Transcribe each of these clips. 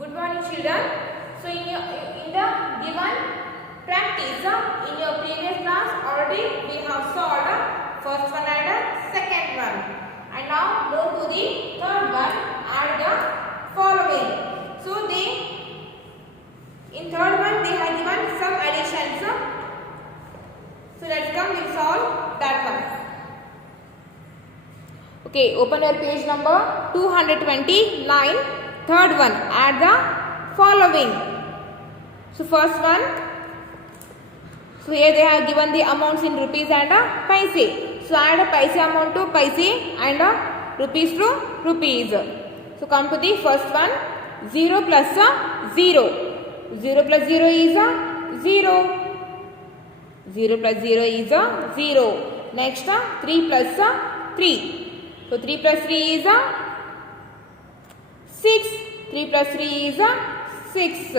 Good morning, children. So in the given practice in your previous class already we have solved first one and second one, and now move to the third one and the following. So in third one they have given some additions. So let's come and solve that one. Okay, open your page number 229. Third one, add the following. So first one, so here they have given the amounts in rupees and paise. So add a paise amount to paise and rupees to rupees. So come to the first one, 0 plus 0. 0 plus 0 is 0. 0 plus 0 is 0. Next 3 plus 3. So 3 plus 3 is 6. 3 plus 3 is 6.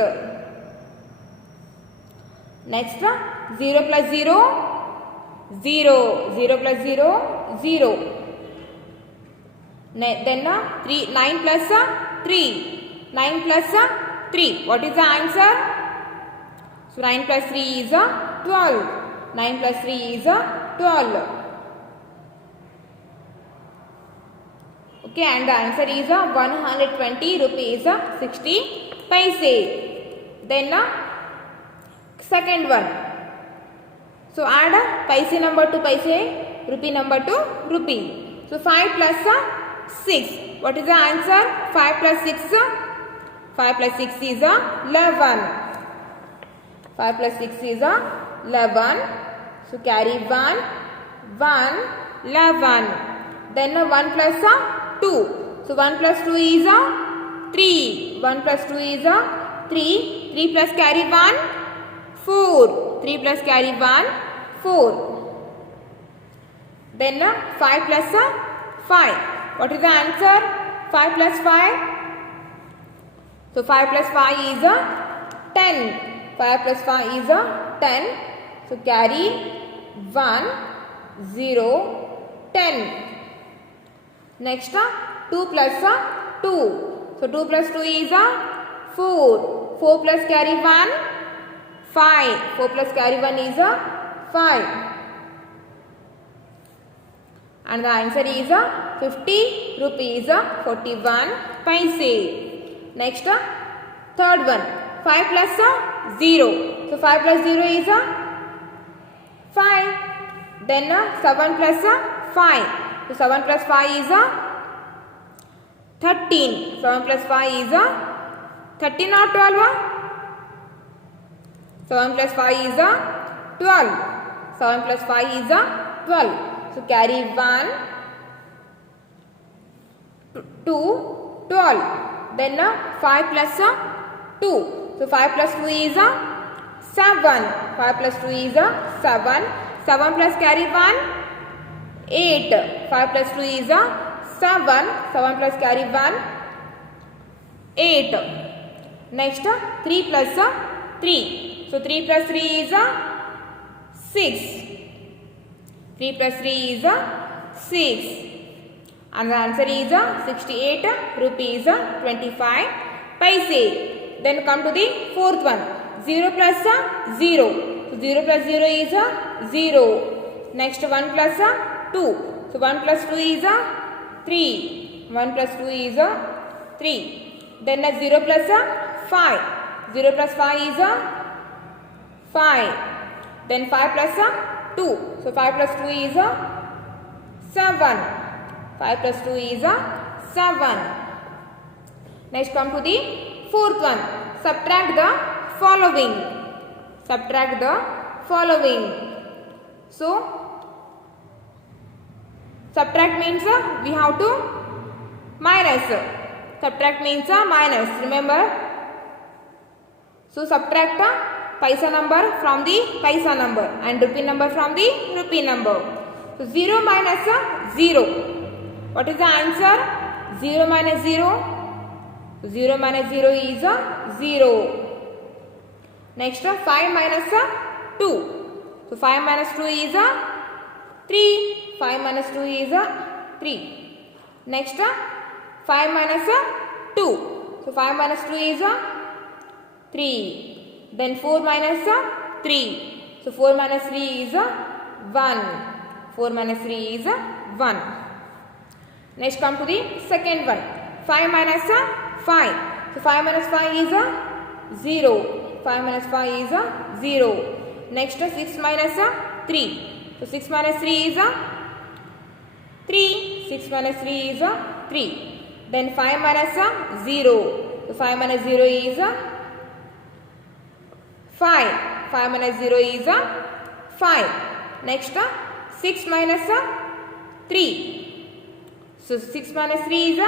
Next 0 plus 0, 0. 0 plus 0, 0. Then 9 plus 3. 9 plus 3. What is the answer? So 9 plus 3 is 12. 9 plus 3 is 12. Okay, and the answer is 120 rupees 60 paise. Then second one. So add paise number to paise, rupee number to rupee. So 5 plus 6. What is the answer? 5 plus 6. 5 plus 6 is 11. 5 plus 6 is 11. So carry 1, 11. Then 1 plus 2. So 1 plus 2 is 3. 1 plus 2 is 3. 3 plus carry 1, 4. 3 plus carry 1, 4. Then 5 plus 5. What is the answer? 5 plus 5. So 5 plus 5 is 10. 5 plus 5 is 10. So carry 1, 0, 10. Next 2 plus 2. So 2 plus 2 is 4. 4 plus carry 1, 5. 4 plus carry 1 is 5. And the answer is 50 rupees 41 paise. Next third one, 5 plus 0. So 5 plus 0 is 5. Then 7 plus 5. So 7 plus 5 is 13. 7 plus 5 is 13 or 12? 7 plus 5 is 12. 7 plus 5 is 12. So carry 1 to 12. Then 5 plus 2. So 5 plus 2 is 7. 5 plus 2 is 7. 7 plus carry 1, 8. 5 plus 2 is 7. 7 plus carry 1, 8. Next 3 plus 3. So 3 plus 3 is 6. 3 plus 3 is 6. And the answer is 68 rupees 25 paise. Then come to the fourth one. 0 plus 0. So 0 plus 0 is 0. Next 1 plus 2. So 1 plus 2 is 3. 1 plus 2 is 3. Then 0 plus 5. 0 plus 5 is 5. Then 5 plus 2. So 5 plus 2 is 7. 5 plus 2 is 7. Next come to the fourth one. Subtract the following. Subtract the following. So subtract means we have to minus. Subtract means minus. Remember. So subtract paisa number from the paisa number and rupee number from the rupee number. So 0 minus 0. What is the answer? 0 minus 0. 0 minus 0 is 0. Next 5 minus 2. So 5 minus 2 is 3. 5 minus 2 is 3. Next 5 minus 2. So 5 minus 2 is 3. Then 4 minus 3. So 4 minus 3 is 1. 4 minus 3 is 1. Next come to the second one. 5 minus 5. So 5 minus 5 is 0. 5 minus 5 is 0. Next 6 minus 3. So 6 minus 3 is 3. 6 minus 3 is 3. Then 5 minus 0. So 5 minus 0 is 5. 5 minus 0 is 5. Next 6 minus 3. So 6 minus 3 is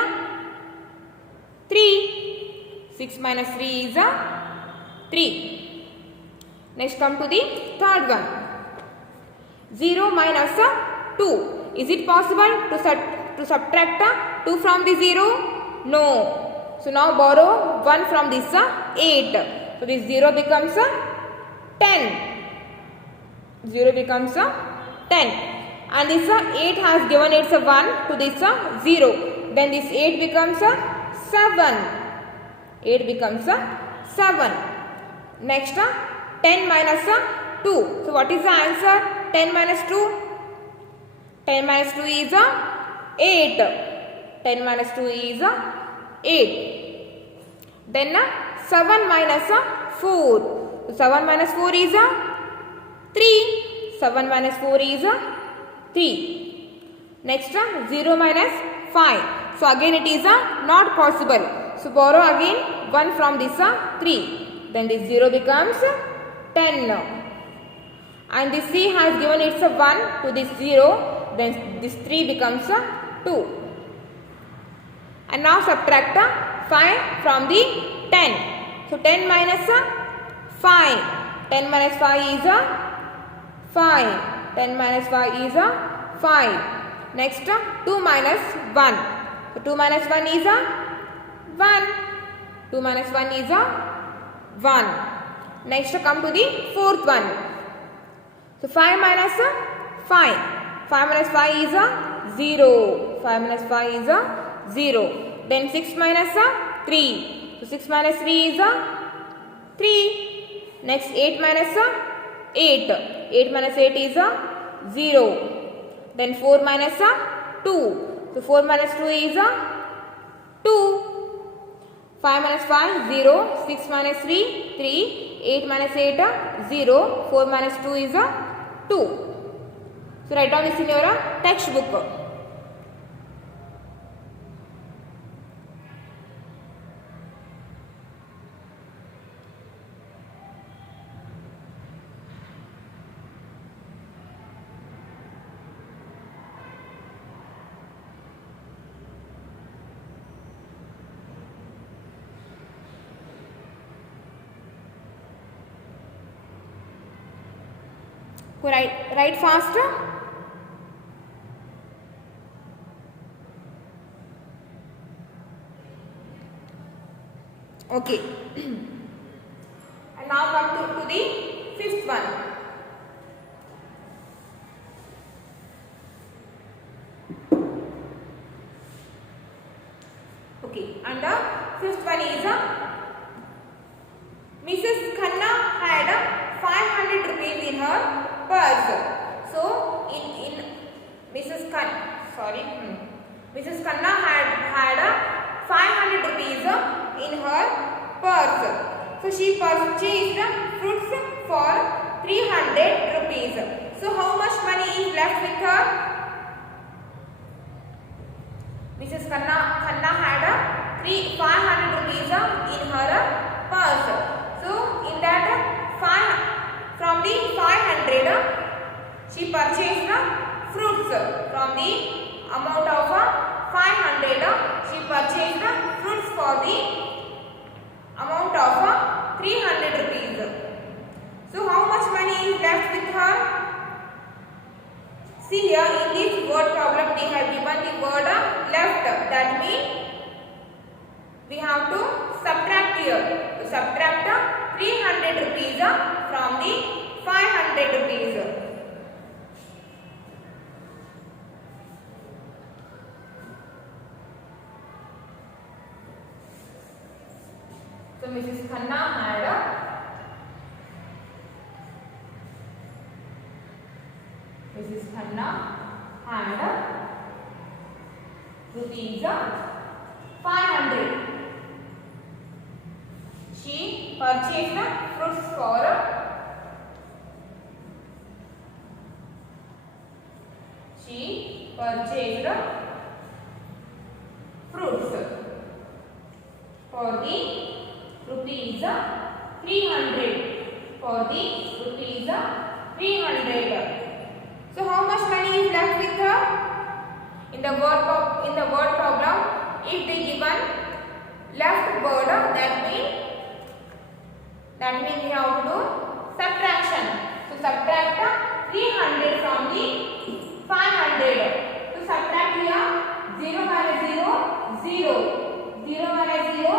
3. 6 minus 3 is 3. Next come to the third one. 0 minus 2. Is it possible to subtract 2 from the 0? No. So now borrow 1 from this 8. So this 0 becomes 10. 0 becomes 10. And this 8 has given its 1 to this 0. Then this 8 becomes 7. 8 becomes 7. Next 10 minus 2. So what is the answer? 10 minus 2. 10 minus 2 is 8. 10 minus 2 is 8. Then 7 minus 4. So 7 minus 4 is 3. 7 minus 4 is 3. Next 0 minus 5. So again it is not possible. So borrow again 1 from this 3. Then this 0 becomes 10. And this 3 has given its 1 to this 0. Then this 3 becomes 2. And now subtract 5 from the 10. So 10 minus 5. 10 minus 5 is 5. 10 minus 5 is 5. Next 2 minus 1. So 2 minus 1 is 1. 2 minus 1 is 1. Next come to the fourth one. So 5 minus 5. 5 minus 5 is 0. 5 minus 5 is 0. Then 6 minus 3. So 6 minus 3 is 3. Next 8 minus 8. 8 minus 8 is 0. Then 4 minus 2. So 4 minus 2 is 2. 5 minus 5 0. 6 minus 3 3. 8 minus 8 0. 4 minus 2 is 2. So write down this in your textbook. Write faster. Okay. And now come to the fifth one. Okay. And the fifth one is Mrs. Khanna had 500 rupees in her purse. So in Mrs. Khanna had 500 rupees in her purse. So she purchased fruits for 300 rupees. So how much money is left with her? Mrs. Khanna had 500 rupees in her purse. So in that from the 500 she purchased fruits. From the amount of 500 she purchased fruits for the amount of 300 rupees. So how much money is left with her? See here in this word problem they have given the word left. That means we have to subtract here. To subtract 300 rupees from the 500 rupees. So Mrs. Khanna had Mrs. Khanna had rupees 500. She purchased fruits for the rupees 300. For the rupees 300. So how much money is left with her? In the word problem, if the given left word, that means we have to do subtraction. So subtract 300 from the 500. To subtract here, 0 minus 0, 0. 0 minus 0,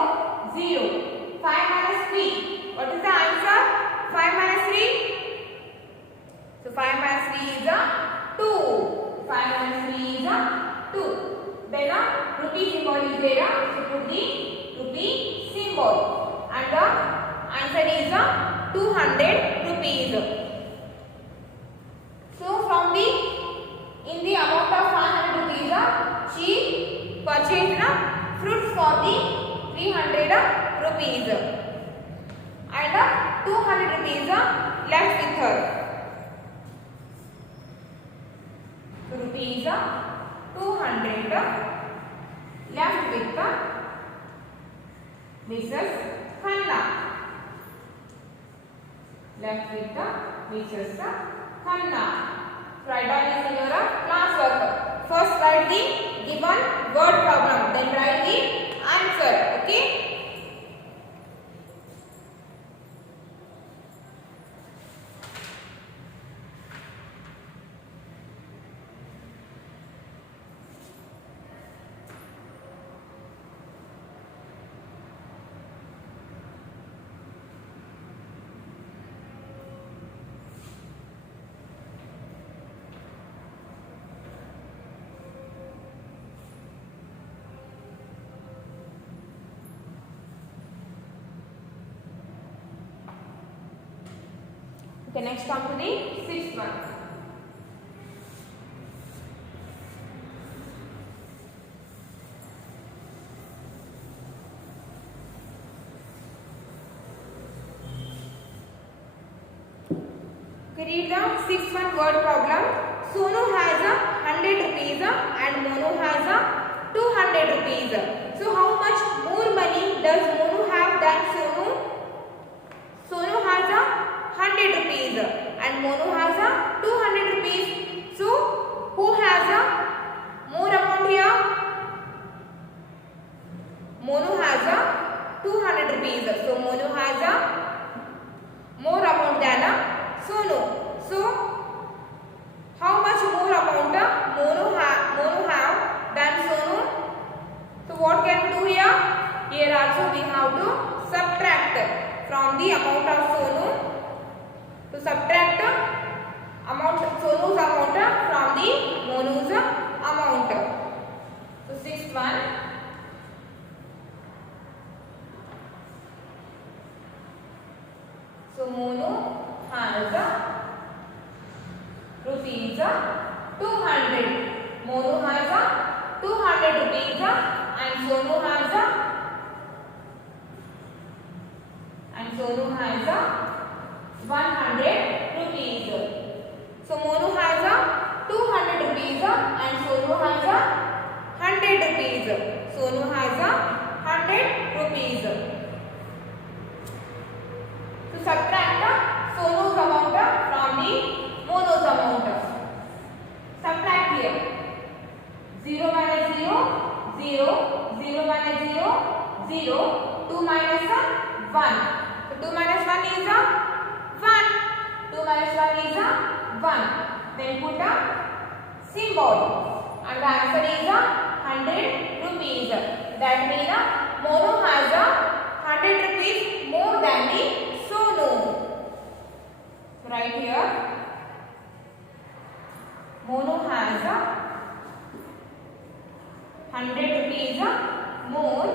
0. 5 minus 3. What is the answer? 5 minus 3? So 5 minus 3 is 2. 5 minus 3 is 2. Then rupee symbol is there. So put the rupee symbol. And the answer is 200 rupees. So from in the amount of 500 rupees, she purchased fruits for the 300 rupees. And 200 rupees left with her. So rupees 200 left with Mrs. Khanna. Left with Mrs. Khanna. Write down this in your class work. First write the given word problem, then write the answer. Okay? Okay, next come to the sixth one. Okay, read the sixth one word problem. Sonu has 100 rupees and Monu has 200 rupees. So how much more money does Monu have than Sonu? Sonu has 100 rupees and Monu has 200 rupees. So who has more amount here? Monu has 200 rupees. So Monu has more amount than Sonu. So how much more amount Monu have than Sonu? So what can we do here? Here also we have to subtract from the amount of Sonu. To subtract Sonu's amount from the Monu's amount. So sixth one. So Monu has rupees 200. Monu has 200 rupees and Sonu has 100 rupees. So Monu has 200 rupees and Sonu has 100 rupees. Sonu has 100 rupees. To subtract Sonu's amount from the Monu's amount. Subtract here. 0 minus 0, 0. 0 minus 0, 0. 2 minus 1. So 2 minus 1 is 1. 2 minus 1 is 1. Then put a symbol. And the answer is 100 rupees. That means Monu has 100 rupees more than the Sonu. Right here. Monu has 100 rupees more.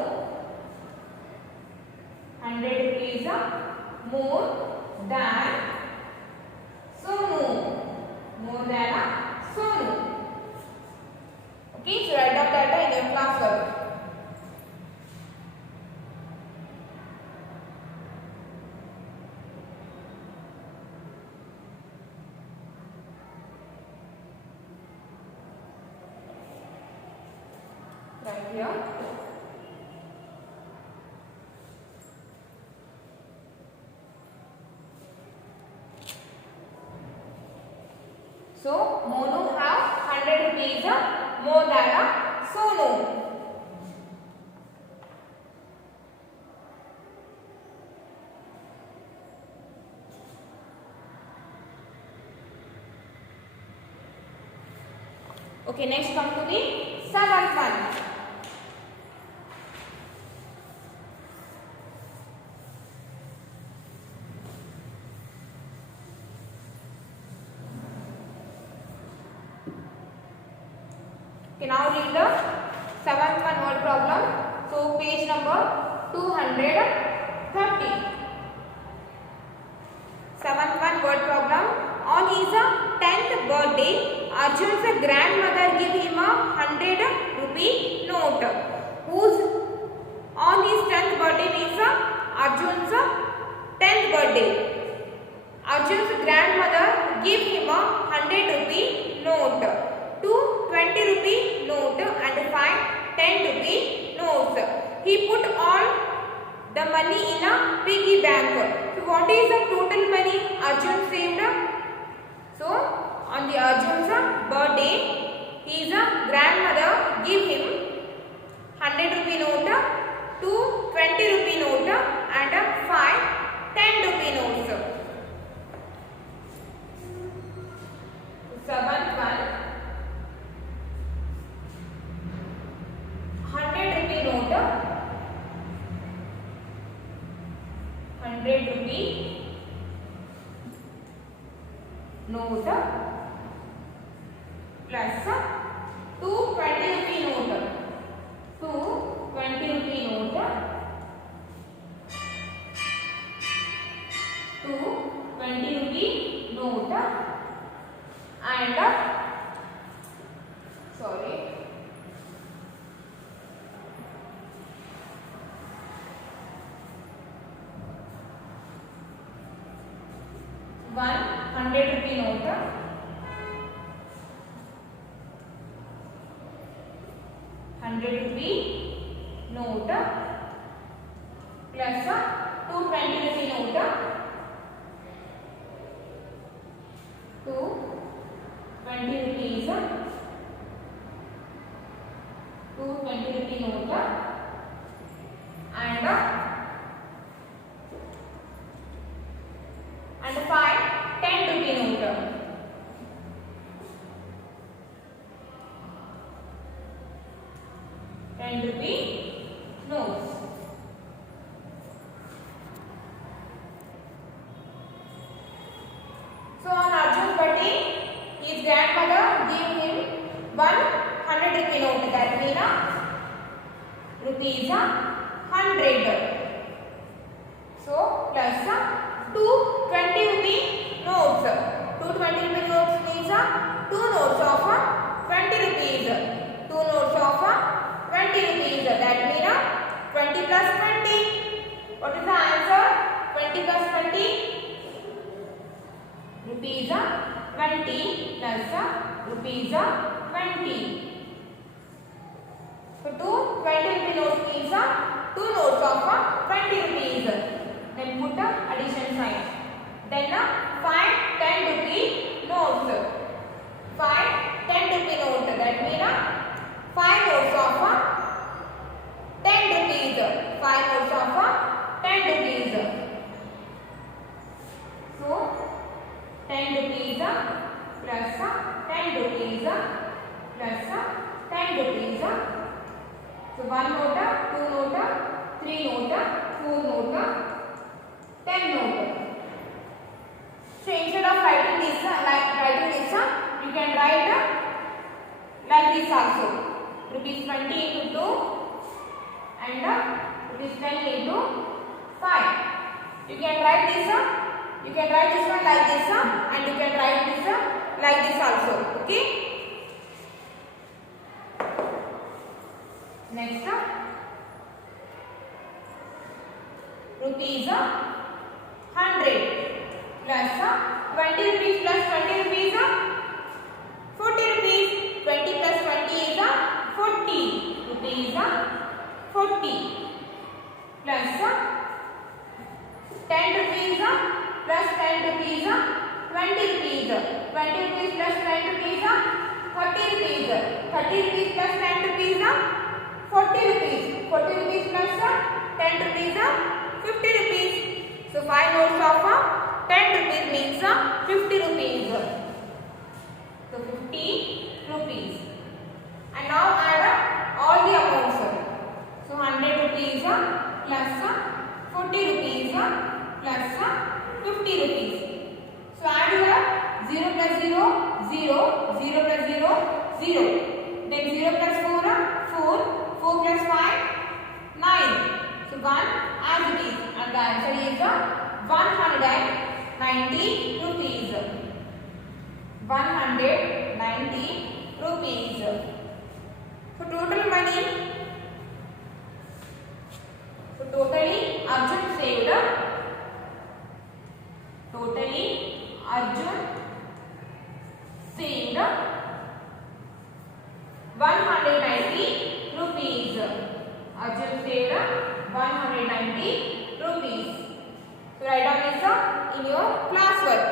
100 more than Sonu. More than Sonu. Okay, so write down that in your class work. Right here. So, Monu have 100 rupees more than Sonu. Okay, next come to the seventh one. Okay, now read the seventh one word problem. So page number 230. Seventh one word problem. On his 10th birthday, Arjun's grandmother gave him a 100 rupee note. Whose on his 10th birthday means Arjun's 10th birthday. Arjun's grandmother gave him a 100 rupee note. 2 20 rupee note and 5 10 rupee notes. He put all the money in a piggy bank. So what is the total money Arjun saved? So on the Arjun's birthday, his grandmother gave him 100 rupee note, 2 20 rupee note and 5 10 rupee notes. Seventh one. 100 rupee note, 100 rupee note plus 2 20 rupee note, 2 20 rupee note, 2 20 rupee note and sorry. 100 rupee note, 100 rupee note plus 220 rupee note, 220 rupees, 220 rupee note and 5 10 rupee note. 10 rupee notes. So on Arjun's birthday, his grandmother gave him 100 rupee note. That means rupees 100. So plus 220 rupee notes. 220 rupee notes means 2 notes of 20 rupees. 2 notes of 20 rupees. That means 20 plus 20. What is the answer? 20 plus 20 rupees 20 plus rupees 20. So 220 rupee notes means 2 notes of 20 rupees. Then put the addition sign. Then 5 10 rupee notes. 5 10 rupee note. That means 5 notes of 10 rupees. 5 notes of 10 rupees. So 10 rupees plus 10 rupees plus 10 rupees. So 1 note, 2 note, 3 note, 4 note, 10 note. So instead of writing this, you can write like this also. Rupees 20 into 2 and rupees 10 into 5. You can write this you can write this one like this and you can write this like this also. Okay. Next rupees 100 plus 20 rupees plus 20 rupees 40 rupees. 20 plus 20 is 40 rupees 40 plus 10 rupees plus 10 rupees 20 rupees. 20 rupees plus 10 rupees 30 rupees. 30 rupees plus 10 rupees 40 rupees. 40 rupees plus 10 rupees 50 rupees. So 5 notes of 10 rupees means 50 rupees. So 50 rupees. And now add all the amounts. So 100 rupees plus 40 rupees plus 50 rupees. So add here 0 plus 0, 0, 0 plus 0, 0. Then 0 plus 4, 4, 4 plus 5, 9. So 1 as it is. And the answer is 190 rupees. 190 rupees. So total money. So totally Arjun saved. Totally Arjun saved 190 rupees. Arjun saved 190 rupees. So write down this in your classwork.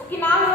Okay, now